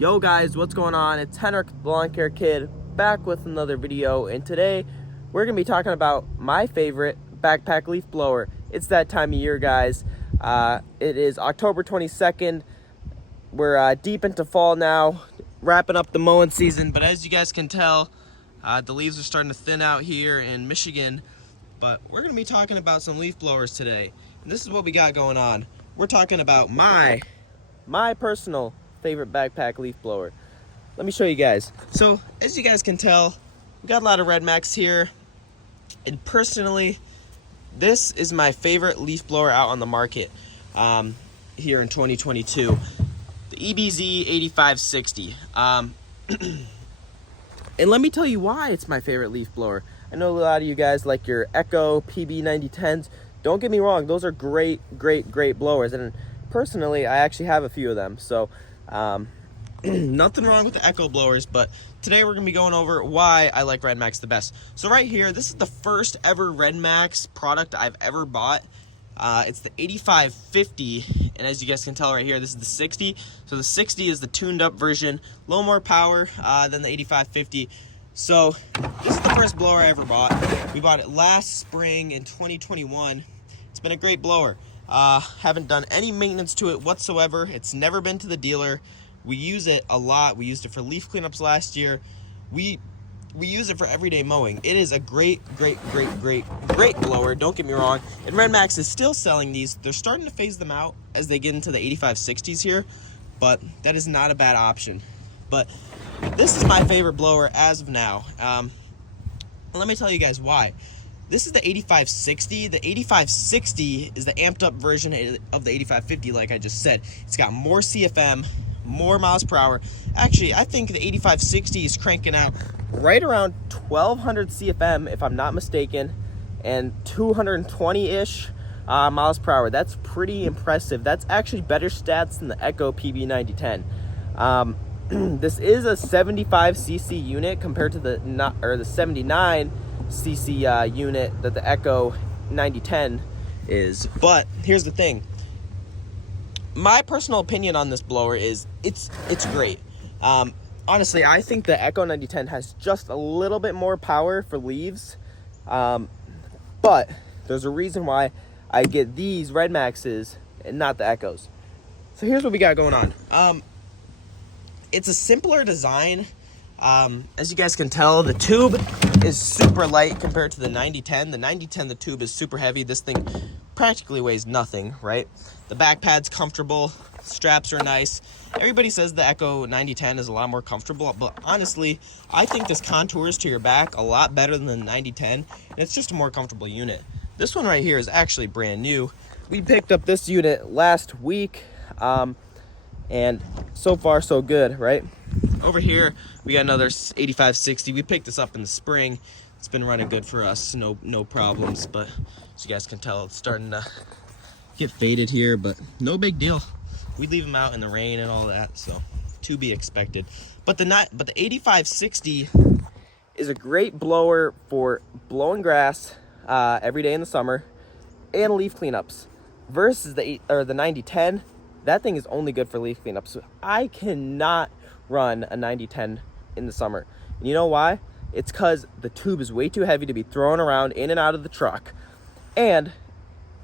Yo guys, what's going on? It's Henrik, the Lawn Care Kid, back with another video, and today we're going to be talking about my favorite backpack leaf blower. It's that time of year, guys. It is October 22nd. We're deep into fall now, wrapping up the mowing season, but as you guys can tell, the leaves are starting to thin out here in Michigan, but we're going to be talking about some leaf blowers today. And this is what we got going on. We're talking about my personal favorite backpack leaf blower. Let me show you guys. So as you guys can tell, we got a lot of Redmax here, and personally this is my favorite leaf blower out on the market here in 2022, the EBZ8560. And let me tell you why it's my favorite leaf blower. I know a lot of you guys like your Echo PB9010s. Don't get me wrong, those are great blowers, and personally I actually have a few of them. So nothing wrong with the Echo blowers, but today we're gonna be going over why I like Redmax the best. So right here, this is the first ever Redmax product I've ever bought. It's the 8550, and as you guys can tell right here, this is the 60. So the 60 is the tuned up version, a little more power than the 8550. So this is the first blower I ever bought. We bought it last spring in 2021. It's been a great blower. Haven't done any maintenance to it whatsoever. It's never been to the dealer. We use it a lot. We used it for leaf cleanups last year. We use it for everyday mowing. It is a great blower, don't get me wrong. And Redmax is still selling these. They're starting to phase them out as they get into the 8560s here, but that is not a bad option. But this is my favorite blower as of now. Let me tell you guys why. This is the 8560. The 8560 is the amped up version of the 8550, like I just said. It's got more CFM, more miles per hour. Actually, I think the 8560 is cranking out right around 1200 CFM, if I'm not mistaken, and 220-ish miles per hour. That's pretty impressive. That's actually better stats than the Echo PB9010. This is a 75cc unit compared to the 79cc unit that the Echo 9010 is. But here's the thing. My personal opinion on this blower is it's great. Honestly, I think the Echo 9010 has just a little bit more power for leaves, but there's a reason why I get these Redmaxes and not the Echoes. So here's what we got going on. It's a simpler design. As you guys can tell, the tube is super light compared to the 9010. The 9010, the tube is super heavy. This thing practically weighs nothing, right? The back pad's comfortable, straps are nice. Everybody says the Echo 9010 is a lot more comfortable, but honestly, I think this contours to your back a lot better than the 9010, and it's just a more comfortable unit. This one right here is actually brand new. We picked up this unit last week, and so far so good, right? Over here we got another 8560. We picked this up in the spring. It's been running good for us, no problems, but as you guys can tell, it's starting to get faded here, but no big deal. We leave them out in the rain and all that, so to be expected. But the 8560 is a great blower for blowing grass every day in the summer and leaf cleanups versus the 9010. That thing is only good for leaf cleanups. So I cannot run a 9010 in the summer. And you know why? It's because the tube is way too heavy to be thrown around in and out of the truck, and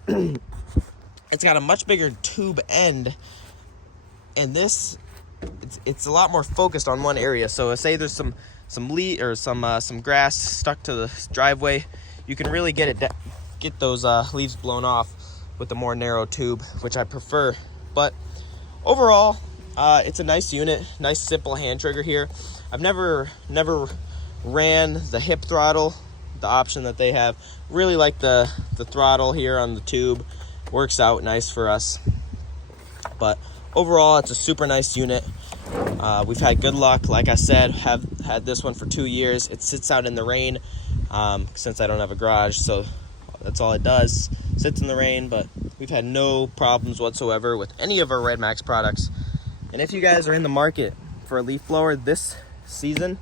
it's got a much bigger tube end, and this it's a lot more focused on one area. So say there's some leaf or some grass stuck to the driveway, you can really get those leaves blown off with the more narrow tube, which I prefer. But overall, it's a nice unit, nice simple hand trigger here. I've never ran the hip throttle, the option that they have. Really like the throttle here on the tube. Works out nice for us. But overall, it's a super nice unit. We've had good luck. Like I said, have had this one for 2 years. It sits out in the rain since I don't have a garage, so that's all it does. Sits in the rain, but we've had no problems whatsoever with any of our Redmax products. And if you guys are in the market for a leaf blower this season,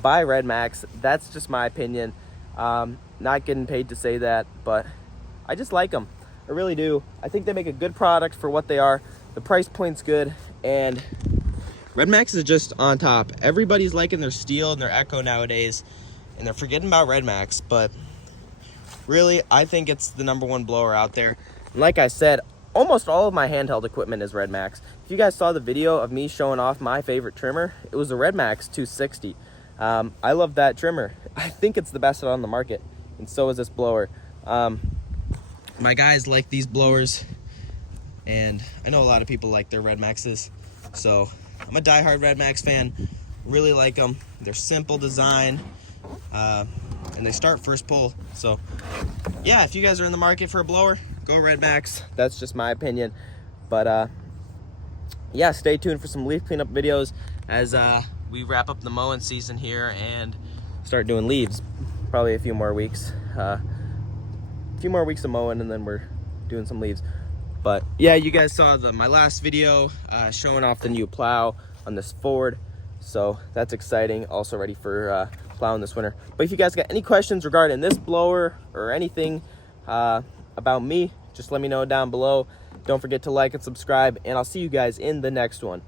buy Redmax. That's just my opinion. Not getting paid to say that, but I just like them. I really do. I think they make a good product for what they are. The price point's good, and Redmax is just on top. Everybody's liking their Steel and their Echo nowadays, and they're forgetting about Redmax, but really, I think it's the #1 blower out there. And like I said, almost all of my handheld equipment is Redmax. If you guys saw the video of me showing off my favorite trimmer, it was a Redmax 260. I love that trimmer. I think it's the best on the market, and so is this blower. My guys like these blowers, and I know a lot of people like their Redmaxes, so I'm a diehard Redmax fan. Really like them. They're simple design, and they start first pull. So yeah, if you guys are in the market for a blower, go Redmax. That's just my opinion. But yeah, stay tuned for some leaf cleanup videos as we wrap up the mowing season here and start doing leaves. Probably a few more weeks. A few more weeks of mowing, and then we're doing some leaves. But yeah, you guys saw my last video showing off the new plow on this Ford, so that's exciting. Also ready for plowing this winter. But if you guys got any questions regarding this blower or anything about me, just let me know down below. Don't forget to like and subscribe, and I'll see you guys in the next one.